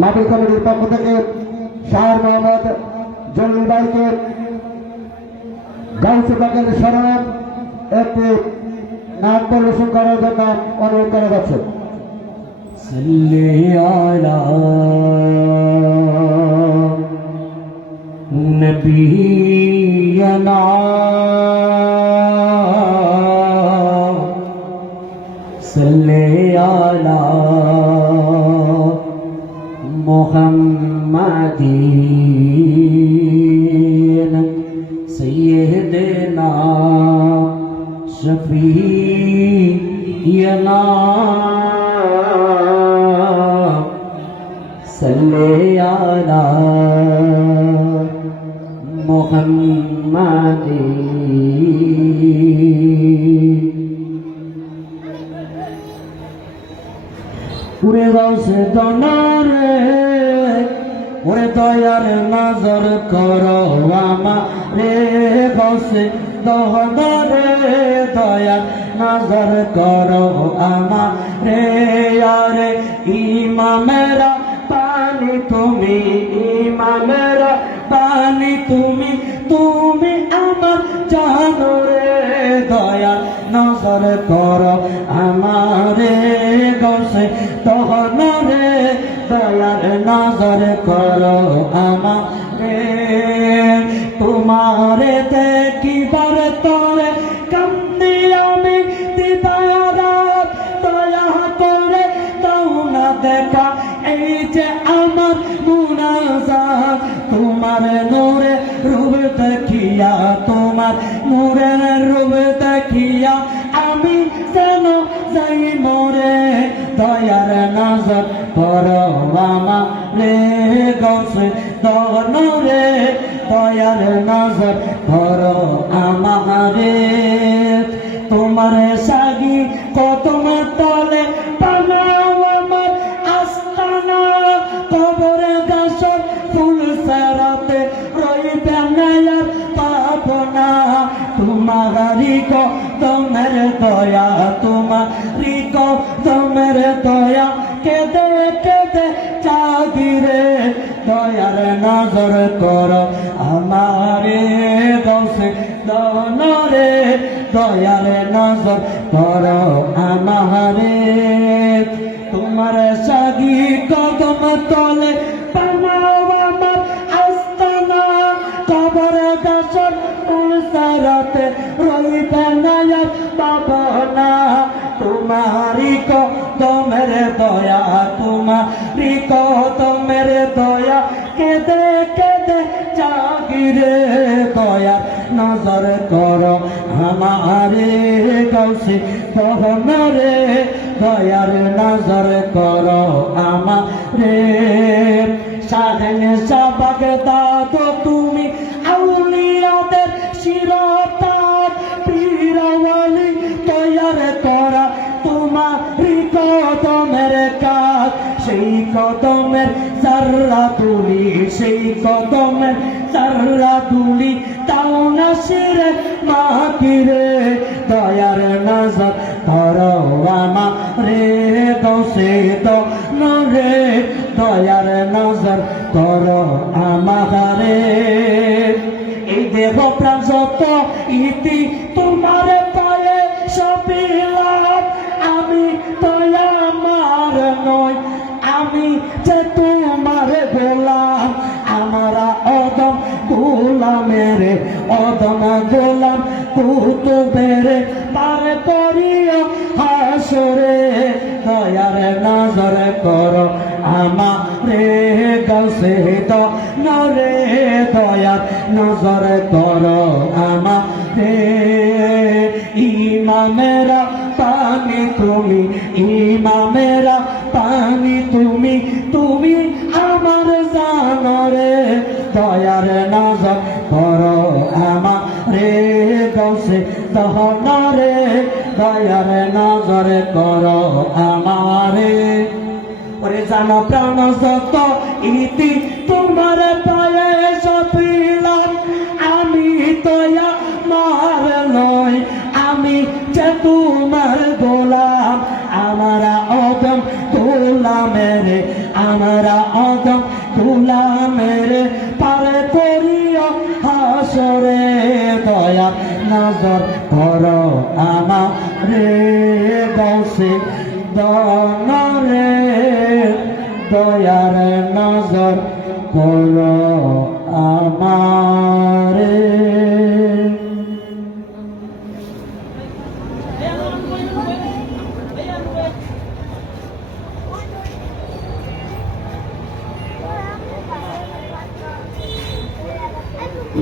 মাহফিল কমিটির পক্ষ থেকে শাহ মোহাম্মদ জলিল ভাইকে গাউসে পাকের স্মরণে একটি নাম পরিবেশন করার জন্য অনুরোধ করা যাচ্ছে। সাল্লি আলা নবিয়্যিনা সাল্লি আলা মুহাম্মাদিন সাইয়্যিদিনা শফিয়্যিনা সাল্লি আলা মুহাম্মাদিন। ওরে গাউসে দনারে ওরে দয়ার নজর করো আমারে গাউসে দনারে দয়ার নজর করো আমারে আরে ইমামেরা পানি তুমি ইমামেরা পানি তুমি তুমি আমার জানো রে দয়া নজর করো আমারে গাউসে দনারে দয়ার নজর করো আমারে তোমারে দেখিবার তরে কান্দি আমি দিবারাত দয়া করে দাও না দেখা এই যে আমার মুনাজাত তোমার নূরে রূপ দেখিয়া তোমার নূরের রূপ দেখিয়া আমি যেন যাই মরে দয়ার নজর করো আমারে গাউসে দনারে দয়ার নজর করো আমারে তোমার সাগি কদম তলে বানাও আমার আস্তানা কবরে গাছর ফুল সারাতে রইবে না আর পাবনা তোমারি কদমের দয়া তোমারি কদমের দয়া কেদে কেদে চাগিরে দয়ার নজর করো আমারে গাউসে দনারে দয়ার নজর করো আমারে তোমার সাগি কদম তলে বানাও আমার আস্তানা কবর গাছর উলসারাতে রইবে না আর পাবনা তোমারি কদমের দয়া তোমারি কদমের দয়া কেদে কেদে জাগিরে দয়া নজর করো আমারে গাউসে দনারে দয়ার নজর করো আমারে শাহেন শাবাগ দাদো তুমি আউলিয়াদের শিরতার পীরওয়ালি তৈয়ার করা তোমারি কদমের কাজ সেই কদমের জাররা তুলি সেই কদমের জাররা তুলি তাও না শিরে মাকিরে দয়ার নজর করো আমারে গাউসে দনারে দয়ার নজর করো আমারে এই দেহ প্রাণ যত ইতি তোমার পায়ে সবিলাম আমি দয়া আমার নয় আমি যে তোমার গোলাম আমরা অদম গোলামের অদম গোলাম কুতুবের পার করিয়া হাসরে দয়ার নজর করো আমারে গাউসে দনারে দয়ার নজর করো আমারে ইমামেরা পানি তুমি ইমামেরা পানি তুমি তুমি আমার জানরে দয়ার নজর করো আমারে গাউসে দনারে দয়ার নজর করো আমারে ওরে জানো প্রাণ যত ইতি তোমার পায়ে সপিলাম আমি দয়া মার নয় আমি যে তোমার গোলাম আমরা অদম গোলামের আমার তোমরা আদম গোলামের পার করিও হাসরে দয়া নজর করো আমারে গৌসে দনরে দয়ার নজর করো আমারে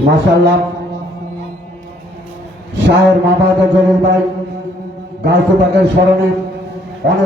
মাশাআল্লাহ শাহের মাহবাদা জলিল ভাই গাউসে পাকের স্মরণে